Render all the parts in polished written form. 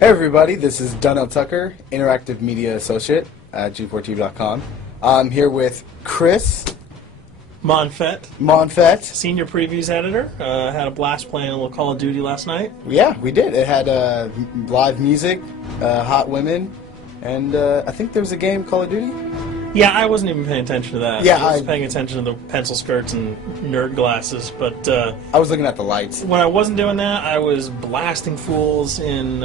Hey everybody, this is Donnell Tucker, Interactive Media Associate at G4TV.com. I'm here with Chris Monfett, Senior Previews Editor. Had a blast playing a little Call of Duty last night. Yeah, we did. It had live music, hot women, and I think there was a game, Call of Duty? Yeah, I wasn't even paying attention to that. Yeah, I was paying attention to the pencil skirts and nerd glasses, but I was looking at the lights. When I wasn't doing that, I was blasting fools in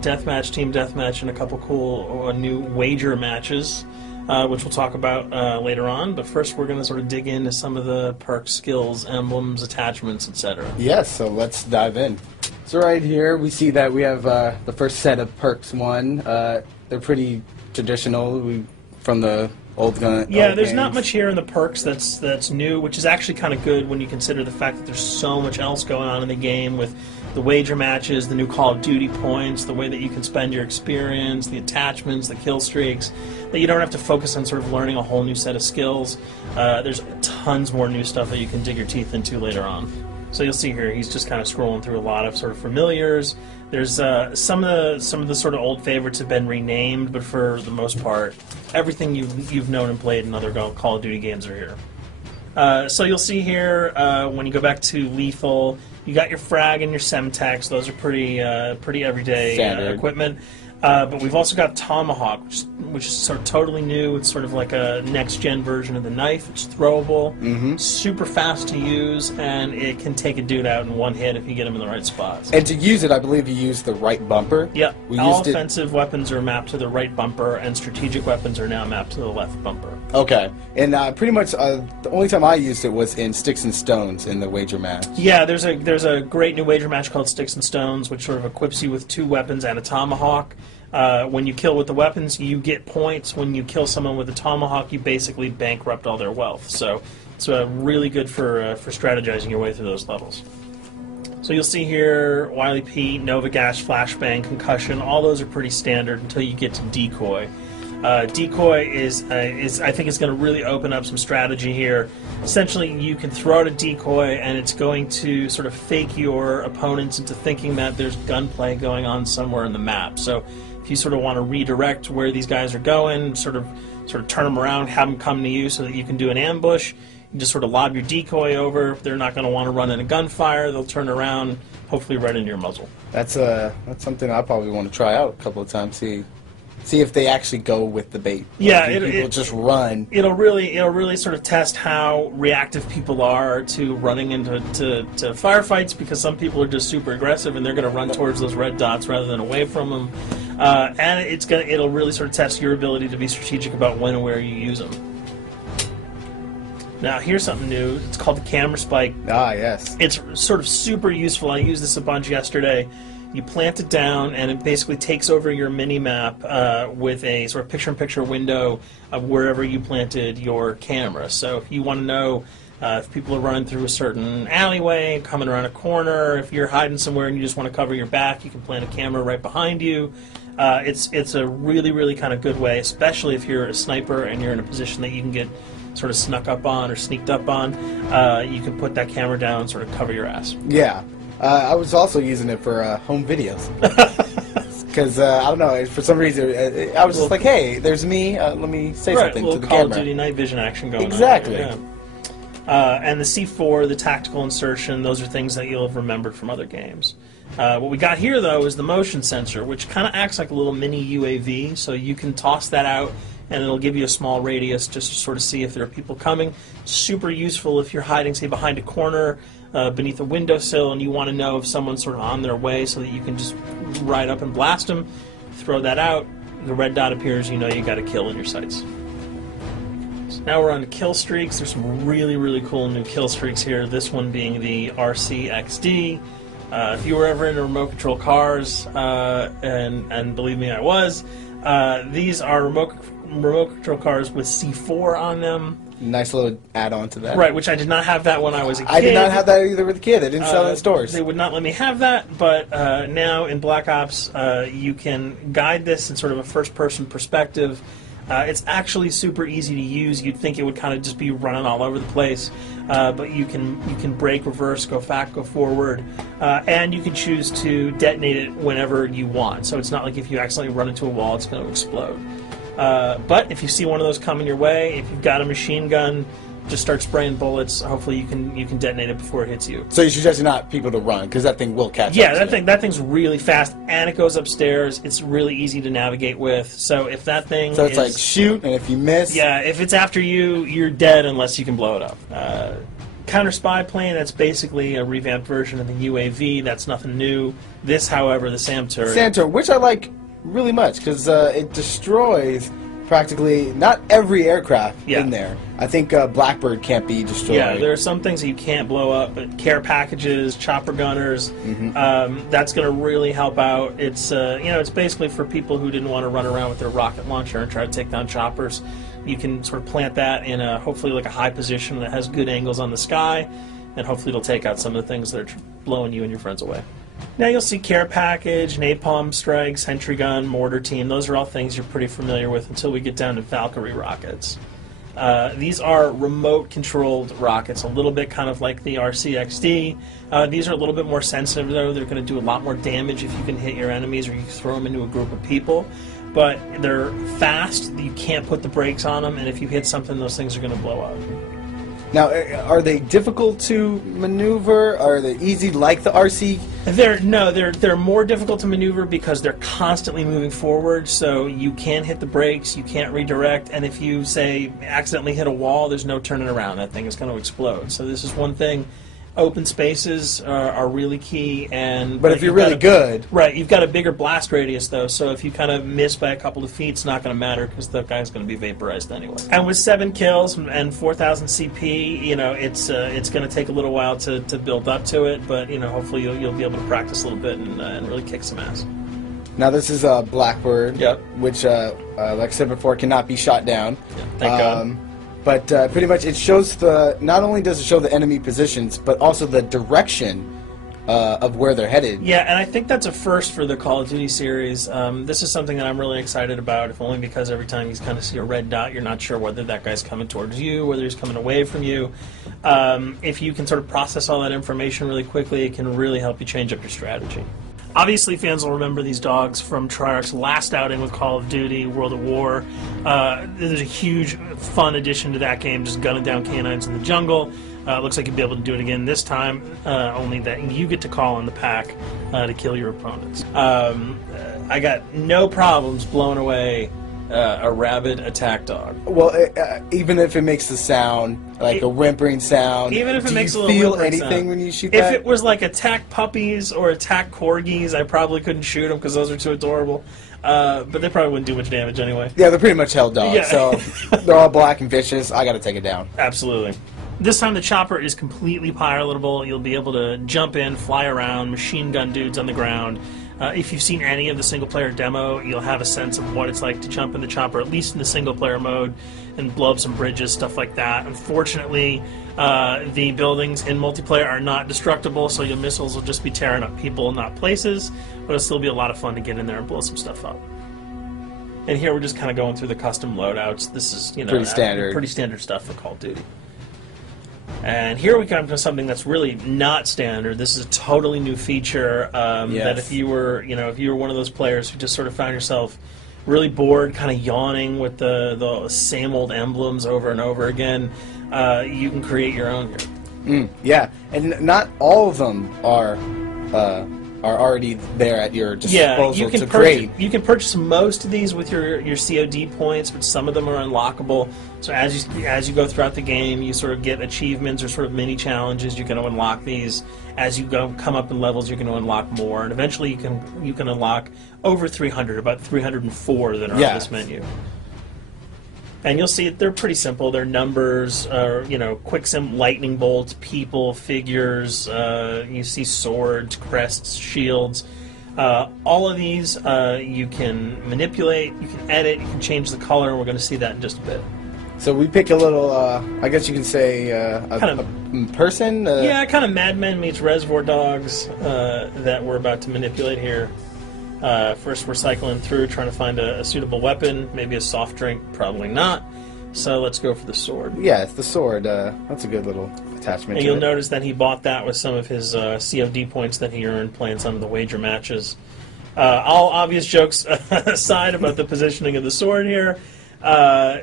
deathmatch, team deathmatch, and a couple cool new wager matches, which we'll talk about later on. But first, we're going to sort of dig into some of the perks, skills, emblems, attachments, etc. Yes, so let's dive in. So right here, we see that we have the first set of perks one. They're pretty traditional from the old gun. Yeah, old there's games. not much here in the perks that's new, which is actually kind of good when you consider the fact that there's so much else going on in the game with the wager matches, the new Call of Duty points, the way that you can spend your experience, the attachments, the kill streaks, that you don't have to focus on sort of learning a whole new set of skills. There's tons more new stuff that you can dig your teeth into later on. So you'll see here, he's just kind of scrolling through a lot of sort of familiars. There's some of the sort of old favorites have been renamed, but for the most part, everything you've known and played in other Call of Duty games are here. So you'll see here when you go back to lethal, you got your frag and your semtex. Those are pretty everyday equipment. But we've also got Tomahawk, which is sort of totally new. It's sort of like a next-gen version of the knife. It's throwable, super fast to use, and it can take a dude out in one hit if you get him in the right spots. And to use it, I believe you use the right bumper. Yeah, all offensive weapons are mapped to the right bumper, and strategic weapons are now mapped to the left bumper. Okay, and pretty much the only time I used it was in Sticks and Stones in the wager match. Yeah, there's a great new wager match called Sticks and Stones, which sort of equips you with 2 weapons and a tomahawk. When you kill with the weapons, you get points. When you kill someone with a tomahawk, you basically bankrupt all their wealth. So it's really good for strategizing your way through those levels. So you'll see here, Wily Pete, Nova Gas, Flashbang, Concussion. All those are pretty standard until you get to Decoy. Decoy is I think it's going to really open up some strategy here. Essentially, you can throw out a decoy, and it's going to sort of fake your opponents into thinking that there's gunplay going on somewhere in the map. So if you sort of want to redirect where these guys are going, sort of turn them around, have them come to you so that you can do an ambush, you just sort of lob your decoy over. If they're not going to want to run in a gunfire, they'll turn around, hopefully right into your muzzle. That's something I probably want to try out a couple of times. See if they actually go with the bait. Yeah, people just run. It'll really sort of test how reactive people are to running into firefights, because some people are just super aggressive and they're going to run towards those red dots rather than away from them. And it'll really sort of test your ability to be strategic about when and where you use them. Now here's something new. It's called the camera spike. Ah, yes. It's sort of super useful. I used this a bunch yesterday. You plant it down, and it basically takes over your mini-map with a sort of picture-in-picture window of wherever you planted your camera. So if you want to know if people are running through a certain alleyway, coming around a corner, if you're hiding somewhere and you just want to cover your back, you can plant a camera right behind you. It's a really kind of good way, especially if you're a sniper and you're in a position that you can get sort of snuck up on or sneaked up on. You can put that camera down and sort of cover your ass. Yeah. I was also using it for home videos. Because, I don't know, for some reason, I was just like, hey, there's me, let me say something to the Call camera. of Duty night vision action going exactly. on. Exactly. Yeah. And the C4, the tactical insertion, those are things that you'll have remembered from other games. What we got here, though, is the motion sensor, which kind of acts like a little mini UAV, so you can toss that out, and it'll give you a small radius just to sort of see if there are people coming. Super useful if you're hiding, say, behind a corner, beneath a windowsill, and you want to know if someone's sort of on their way so that you can just ride up and blast them. Throw that out, the red dot appears, you know you got a kill in your sights. So now we're on to kill streaks. There's some really cool new kill streaks here, this one being the RCXD. If you were ever into remote control cars, and believe me, I was, these are remote control cars with C4 on them. Nice little add-on to that. Right, which I did not have that when I was a kid. I did not have that either with a kid. They didn't sell it in stores. They would not let me have that, but now in Black Ops, you can guide this in sort of a first-person perspective. It's actually super easy to use. You'd think it would kind of just be running all over the place. but you can brake, reverse, go back, go forward, and you can choose to detonate it whenever you want. So it's not like if you accidentally run into a wall, it's going to explode. But if you see one of those coming your way, if you've got a machine gun, just start spraying bullets. Hopefully you can detonate it before it hits you. So you suggest not people to run, because that thing will catch up. Yeah, that thing's really fast, and it goes upstairs. It's really easy to navigate with. So if that thing So it's like shoot, and if you miss... Yeah, if it's after you, you're dead unless you can blow it up. Counter spy plane, that's basically a revamped version of the UAV. That's nothing new. This, however, the SAM turret... SAM turret, which I like really much, because it destroys... practically not every aircraft in there. I think Blackbird can't be destroyed. Yeah, there are some things that you can't blow up, but care packages, chopper gunners, that's going to really help out. It's it's basically for people who didn't want to run around with their rocket launcher and try to take down choppers. You can sort of plant that in hopefully like a high position that has good angles on the sky, and hopefully it'll take out some of the things that are blowing you and your friends away. Now you'll see care package, napalm strike, sentry gun, mortar team. Those are all things you're pretty familiar with until we get down to Valkyrie rockets. These are remote-controlled rockets, a little bit kind of like the RCXD. These are a little bit more sensitive, though. They're going to do a lot more damage if you can hit your enemies or you throw them into a group of people. But they're fast. You can't put the brakes on them, and if you hit something, those things are going to blow up. Now, are they difficult to maneuver? Are they easy like the RC? They're more difficult to maneuver because they're constantly moving forward, so you can't hit the brakes, you can't redirect, and if you, say, accidentally hit a wall, there's no turning around. That thing is going to explode. So this is one thing. Open spaces are really key, but if you're really good, right? You've got a bigger blast radius though, so if you kind of miss by a couple of feet, it's not going to matter because the guy's going to be vaporized anyway. And with 7 kills and 4,000 CP, it's going to take a little while to build up to it, but hopefully you'll be able to practice a little bit and really kick some ass. Now this is a Blackbird, which, like I said before, cannot be shot down. Yeah, thank God. But pretty much it shows not only does it show the enemy positions, but also the direction of where they're headed. Yeah, and I think that's a first for the Call of Duty series. This is something that I'm really excited about, if only because every time you kind of see a red dot, you're not sure whether that guy's coming towards you, whether he's coming away from you. If you can sort of process all that information really quickly, it can really help you change up your strategy. Obviously, fans will remember these dogs from Treyarch's last outing with Call of Duty, World at War. There's a huge, fun addition to that game, just gunning down canines in the jungle. Looks like you'll be able to do it again this time, only that you get to call on the pack to kill your opponents. I got no problems blowing away a rabid attack dog. Well, even if it makes the sound, like a whimpering sound, even if it makes a little feel whimpering anything sound. When you shoot if that? If it was like attack puppies or attack corgis, I probably couldn't shoot them because those are too adorable. But they probably wouldn't do much damage anyway. Yeah, they're pretty much held dogs, yeah. So they're all black and vicious. I got to take it down. Absolutely. This time the chopper is completely pilotable. You'll be able to jump in, fly around, machine gun dudes on the ground. If you've seen any of the single-player demo, you'll have a sense of what it's like to jump in the chopper, at least in the single-player mode, and blow up some bridges, stuff like that. Unfortunately, the buildings in multiplayer are not destructible, so your missiles will just be tearing up people, not places, but it'll still be a lot of fun to get in there and blow some stuff up. And here we're just kind of going through the custom loadouts. This is, pretty standard stuff for Call of Duty. And here we come to something that's really not standard. This is a totally new feature that if you were one of those players who just sort of found yourself really bored, kind of yawning with the same old emblems over and over again, you can create your own here. Yeah, and not all of them are already there at your disposal to create. You can purchase most of these with your COD points, but some of them are unlockable. So as you go throughout the game, you sort of get achievements or sort of mini challenges. You're going to unlock these. As you come up in levels, you're going to unlock more, and eventually you can unlock over 300, about 304 that are on this menu. And you'll see they're pretty simple. They're numbers, quick lightning bolts, people, figures. You see swords, crests, shields. All of these you can manipulate, you can edit, you can change the color, and we're going to see that in just a bit. So we pick a little, I guess you can say, a person? Yeah, kind of Mad Men meets Reservoir Dogs that we're about to manipulate here. First we're cycling through trying to find a suitable weapon, maybe a soft drink, probably not. So let's go for the sword. Yeah, it's the sword. That's a good little attachment. And you'll notice that he bought that with some of his COD points that he earned playing some of the wager matches. All obvious jokes aside about the positioning of the sword here,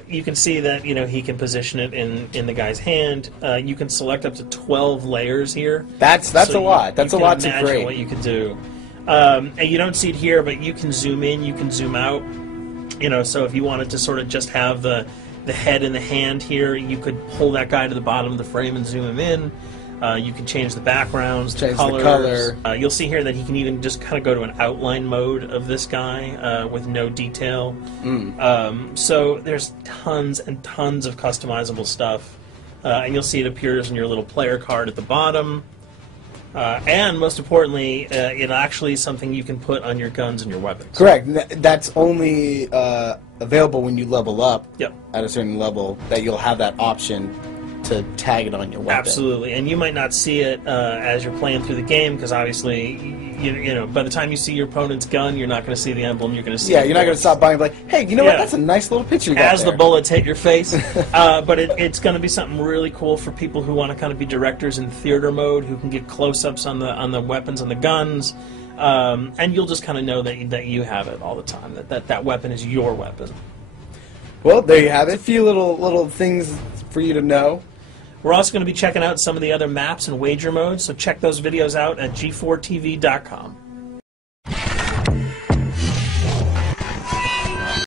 you can see that he can position it in the guy's hand. You can select up to 12 layers here. That's a lot. That's a lot to imagine grade. what you could do. And you don't see it here, but you can zoom in, you can zoom out. So if you wanted to sort of just have the head and the hand here, you could pull that guy to the bottom of the frame and zoom him in. You can change the backgrounds, change colors. the color. You'll see here that he can even just kind of go to an outline mode of this guy with no detail. So there's tons and tons of customizable stuff. And you'll see it appears in your little player card at the bottom. And most importantly, it actually is something you can put on your guns and your weapons. Correct. That's only available when you level up Yep. at a certain level, that you'll have that option to tag it on your weapon. Absolutely. And you might not see it as you're playing through the game, because obviously, by the time you see your opponent's gun, you're not going to see the emblem. You're going to see Yeah, you're not going to stop by and be like, hey, you know what? That's a nice little picture you got as there. the bullets hit your face. But it's going to be something really cool for people who want to kind of be directors in theater mode, who can get close-ups on the weapons and the guns, and you'll just kind of know that you have it all the time. That weapon is your weapon. Well, there you have it. A few little things for you to know. We're also going to be checking out some of the other maps and wager modes, so check those videos out at g4tv.com.